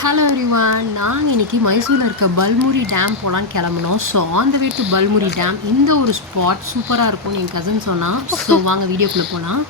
Hello everyone, நாங்கள் இன்றைக்கி மைசூரில் இருக்க பல்முரி டேம் போகலான்னு கிளம்புனோம். So on the way to Palmuri dam இந்த ஒரு ஸ்பாட் சூப்பராக இருக்கும்னு என் கசின் சொன்னான். ஸோ வாங்க வீடியோக்குள்ளே போகலாம்.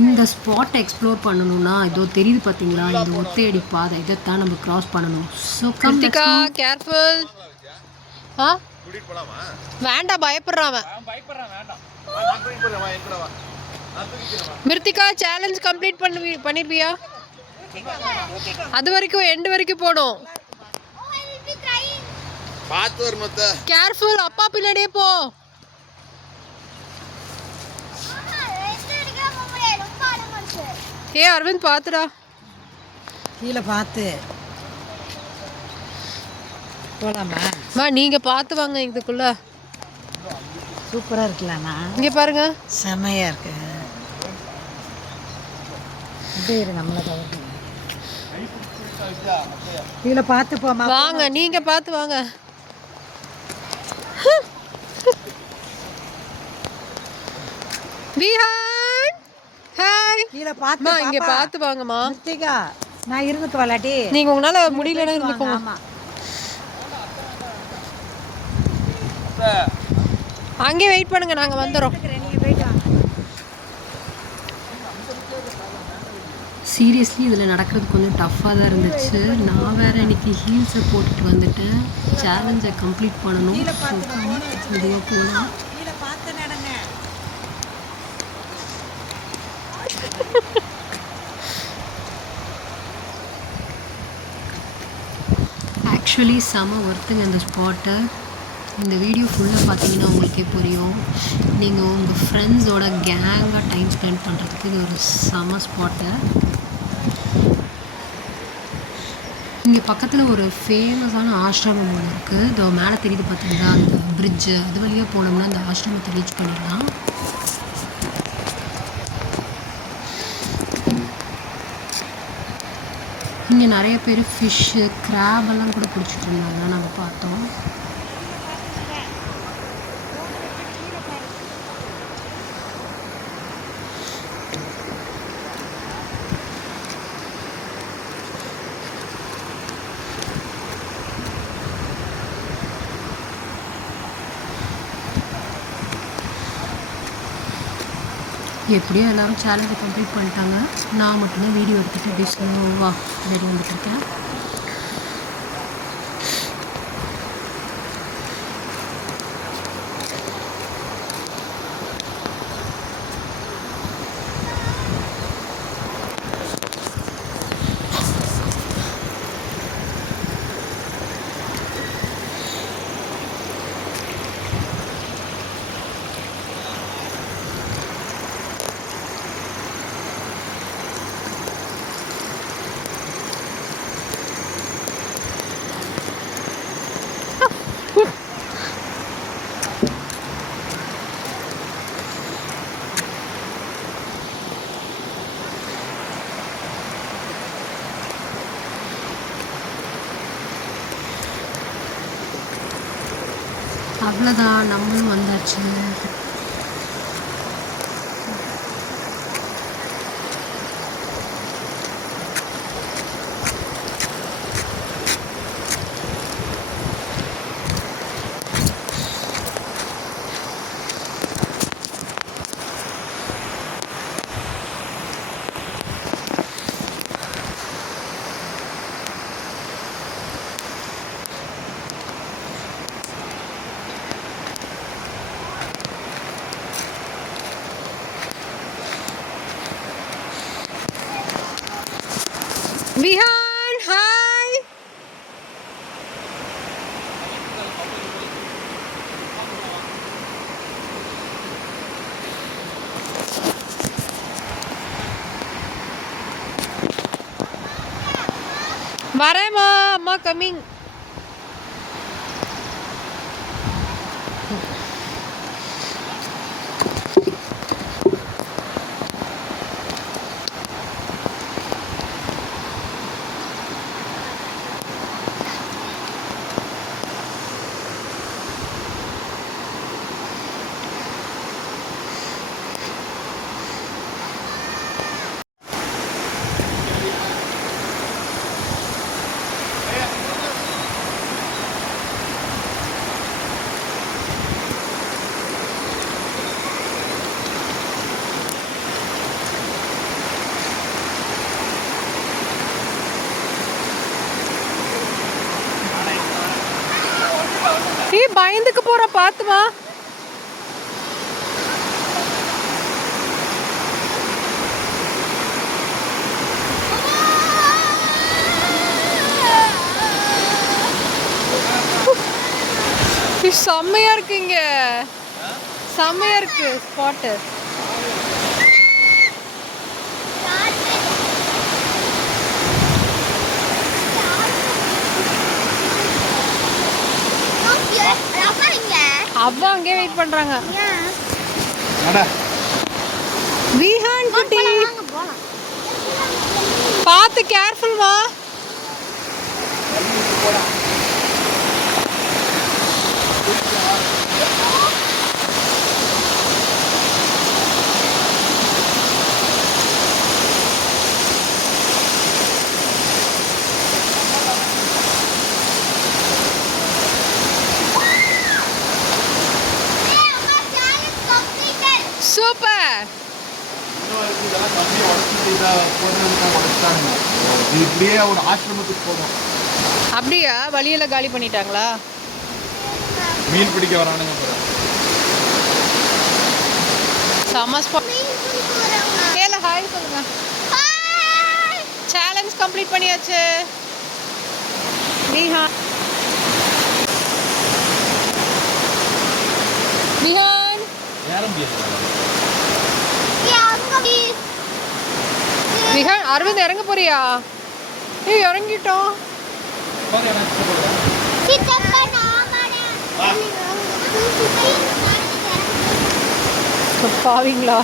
இந்த ஸ்பாட்டை எக்ஸ்ப்ளோர் பண்ணணும்னா இதோ தெரியுது பார்த்தீங்களா, இந்த ஒத்தையடி பாதை இதைத்தான் நம்ம கிராஸ் பண்ணணும். So Kiruthika careful. ஆ வேண்டாம், பயப்படுறான் அவன். மிருத்திகா சேலஞ்ச் கம்ப்ளீட் பண்ணிருவியா? அது வரைக்கும் எண்ட் வரைக்கும் போணும். பாத்து வர மத்த. கேர்ஃபுல், அப்பா பின்னாடியே போ. ஏ அரவிந்த் பாத்துடா, கீழே பார்த்து போலாமா? நீங்க பார்த்து வாங்க. இதுக்குள்ள சூப்பராக இருக்கலாம்ண்ணா. இங்கே பாருங்க, செமையாக இருக்கு. அப்படியே நம்மளை தவிர்த்து கீழே பார்த்து போமா. வாங்க, நீங்க பார்த்து வாங்க. கீழே பார்த்து இங்க பார்த்து வாங்கம்மா. மிருத்திகா, நான் இருந்துட்டு வரலாட்டி நீங்க உங்களால முடியலன்னா இருந்துக்கோங்க. ஆமாம், அங்கே வெயிட் பண்ணுங்க, நாங்க வந்துடுறோம். நீங்கள் போயிட்டு வாங்க. சீரியஸ்லி இதில் நடக்கிறது கொஞ்சம் டஃப்பாக தான் இருந்துச்சு. நான் வேறு இன்றைக்கி ஹீல்ஸை போட்டுட்டு வந்துட்டேன். சேலஞ்சை கம்ப்ளீட் பண்ணணும். மெதுவாக போகலாம். கீழே பார்த்து நடங்க. ஆக்சுவலி செம ஒர்த்துங்க இந்த ஸ்பாட்டை. இந்த வீடியோ ஃபுல்லாக பார்த்தீங்கன்னா உங்களுக்கே புரியும். நீங்கள் உங்கள் ஃப்ரெண்ட்ஸோட கேங்காக டைம் ஸ்பெண்ட் பண்ணுறதுக்கு இது ஒரு செம ஸ்பாட்டு. இங்கே பக்கத்தில் ஒரு ஃபேமஸான ஆசிரமம் ஒன்று இருக்குது. இதோ மேலே தெரியுது பார்த்தீங்களா, அந்த பிரிட்ஜு, அது வழியாக போனோம்னா அந்த ஆசிரமத்தை ரீச் பண்ணிடலாம். இங்கே நிறைய பேர் ஃபிஷ்ஷு, கிராபெல்லாம் கூட பிடிச்சிட்டு இருந்தாங்க, நாங்கள் பார்த்தோம். எப்படியோ எல்லோரும் சேலஞ்சை கம்ப்ளீட் பண்ணிட்டாங்க. நான் மட்டும்தான் வீடியோ எடுத்துகிட்டு இப்படி ஸ்லோவாக வெளியே வந்துட்டுருக்கேன். அவ்வளோதான், நம்மளும் வந்தாச்சு. விஹான், ஹாய். வரேம்மா, அம்மா கம்மிங். ஏய் பயந்துக்கு போற, பாத்து வா. செம்மையா இருக்கு இங்க, செம்மையா இருக்கு ஸ்பாட்டு. அவ்வா அங்கே வெயிட் பண்றாங்க. விஹான் குட்டி பார்த்து கேர்ஃபுல் வா. சூப்பர். அப்படியா? வழியில காலி பண்ணிட்டாங்களா? மீன் பிடிக்க வரானுங்க. செம ஸ்பாட். கேல ஹாய் சொல்லுங்க. சேலஞ்ச் கம்ப்ளீட் பண்ணியாச்சு. விஹான் விஹான் விஹான் அரவிந்த் இறங்க போறியா? ஏய் இறங்கிட்டோம். பாவீங்களா?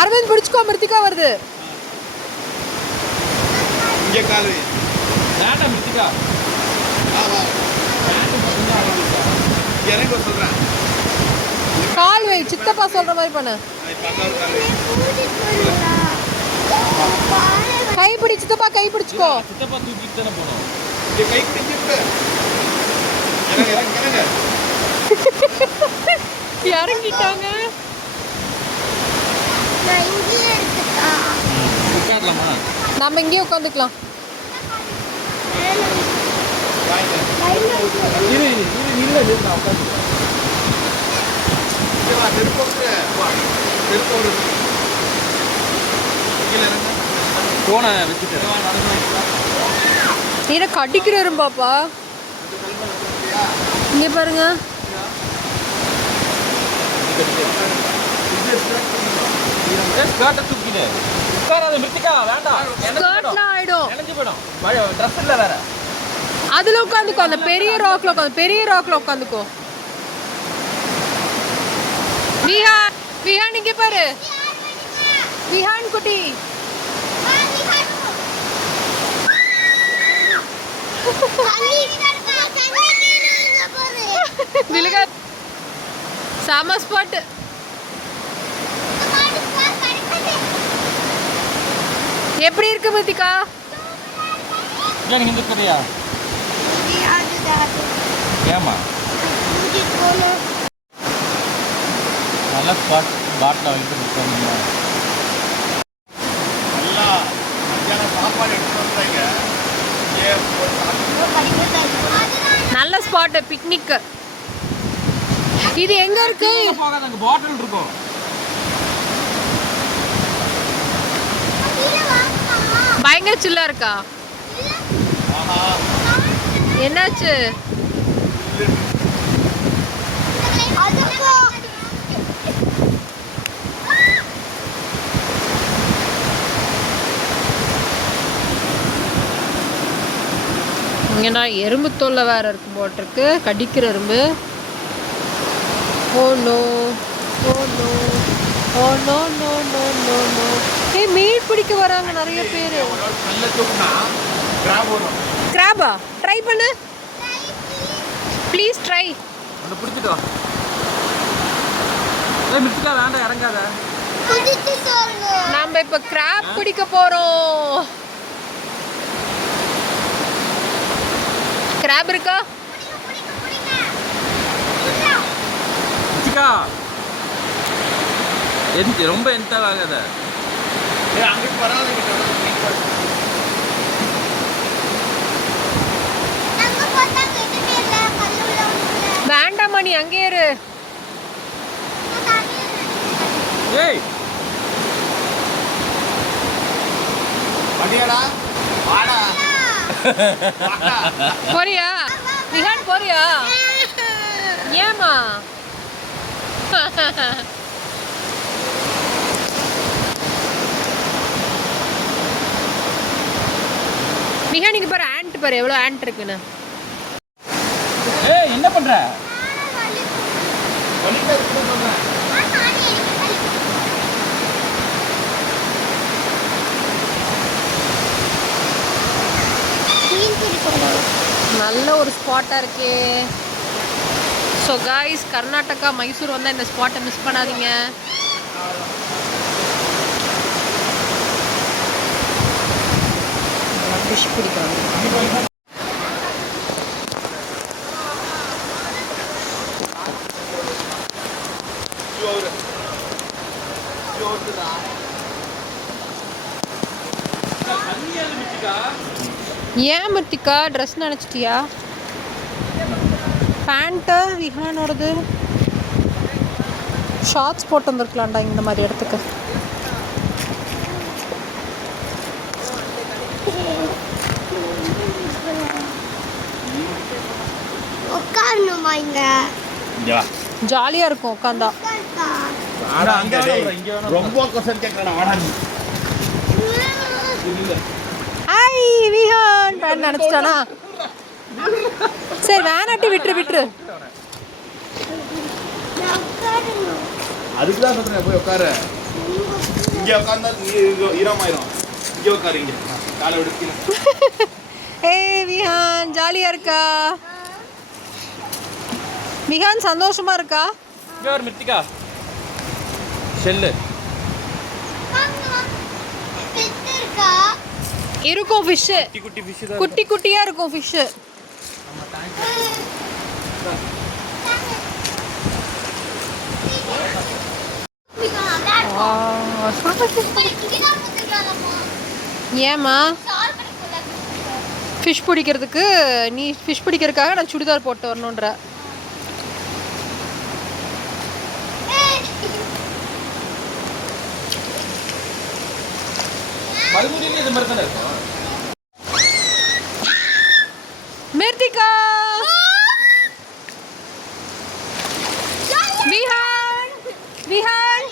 அரவிந்த் பிடிச்சுக்கோ, மிருத்திகா வருது. இங்க கால் வை. வேண்டாம் மிருத்திகா. இறங்க சொல்றேன். கால் வை, சித்தப்பா சொல்ற மாதிரி பண்ணு. கை பிடி சித்தப்பா, கை பிடிச்சுக்கோ. சித்தப்பா தூக்கிட்டு தானே போனோம். இங்க கை பிடிச்சிட்டு இறங்க இறங்க இறங்க. இறங்கிட்டாங்க. உட்காரலாமா? நம்ம இங்கேயே உட்காந்துக்கலாம். போன வச்சுட்டு நீட கடிக்கிறோம் பாப்பா. இங்க பாருங்க. அதுல உட்காந்துக்கோ, அந்த பெரிய ராக்ல உட்காந்து, பெரிய ராக்ல உட்காந்துக்கோ. விஹான் விஹான் இங்க பாரு. விஹான் குட்டி விழுகா. செம ஸ்பாட். எப்படி இருக்கு மிருத்திகா? ஏமா நல்ல ஸ்பாட். பாட்டில் வாங்கிட்டு நிற்காங்க. நல்லா மத்தியானம் சாப்பாடு எடுத்து வந்தாங்க. நல்ல ஸ்பாட், பிக்னிக். இது எங்க இருக்கு? அங்க பாட்டில் இருக்கும். பயங்கர சில்லா இருக்கா? என்னாச்சு? இங்கன்னா எறும்பு தொல்லை வேற இருக்கும் போட்டிருக்கு, கடிக்கிற எறும்பு. Oh no, oh no, oh no no no no no. ஏய் மீன் பிடிக்க வராங்க நிறைய பேர். கிராபா? ட்ரை பண்ணு ப்ளீஸ், ட்ரை. அந்த பிடிச்சிட்டு வா. ஏய் மிருத்திகா வேண்டாம், இறங்காத. நாம இப்ப கிராப் பிடிக்க போறோம். கிராப் இருக்கா? மிருத்திகா ரொம்ப எந்த ஆகாத. அங்கே பரவாயில்ல. இருமா, நீ அங்கே இரு. ஏய் அடியாடா வாடா போறியா விஹான், போறியா? ஏமா? விஹானுக்கு பாரு, ஆண்ட் பாரு, எவ்வளோ ஆண்ட் இருக்குன்னு. ஏய் என்ன பண்ற? வலிக்க சொல்றேன். நல்ல ஒரு ஸ்பாட்டாக இருக்கே. ஸோ காய்ஸ், கர்நாடகா மைசூர் வந்தால் இந்த ஸ்பாட்டை மிஸ் பண்ணாதீங்க. ஃபிஷ் பிடிக்கிறாங்க. ஏன் மிருத்திகா ட்ரெஸ் நினச்சிட்டியா? பேண்ட்டு விஹானோடது ஷார்ட்ஸ் போட்டு வந்துருக்கலாம்டா இந்த மாதிரி இடத்துக்கு. உட்காரணுமா இங்க? ஜாலியாக இருக்கும் உட்காந்தா. ரொம்ப கொஸ்டின் கேட்கறேன். வாடா நீ. ஹாய் விஹான், பேண்ட் நினச்சிட்டானா? சரி வேணாட்டி விட்டுரு. அதுக்கு தான் சொல்றேன், போய் உட்காரு. இங்க உட்கார்ந்தா நீ ஈரமாயிரும். இங்க உட்காரு, இங்க காலை விடுக்கல. ஏய் விஹான், ஜாலியாக இருக்கா? விஹான் சந்தோஷமா இருக்கா? இங்க ஒரு மித்திகா ஷெல்லு பெத்திருக்கா? இருக்கும் ஃபிஷ்ஷு, குட்டி ஃபிஷ் தான். குட்டி குட்டியாக இருக்கும் ஃபிஷ்ஷு. ஏம்மா? ஃபிஷ் பிடிக்கிறதுக்கு, நீ ஃபிஷ் பிடிக்கிறதுக்காக நான் சுடிதார் போட்டு வரணுன்ற. பல்முடியில இது மாதிரி தானே இருக்கும். மிர்திகா, விஹான், விஹான்,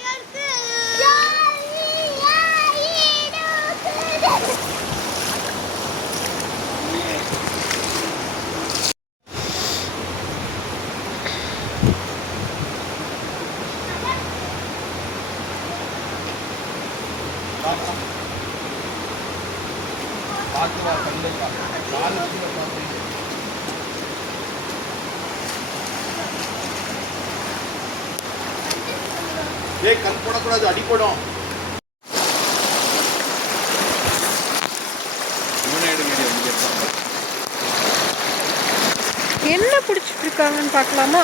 ஏய் கல் போடக்கூடாது, அடி போடும். என்ன பிடிச்சிட்டு இருக்காங்கன்னு பார்க்கலாமா?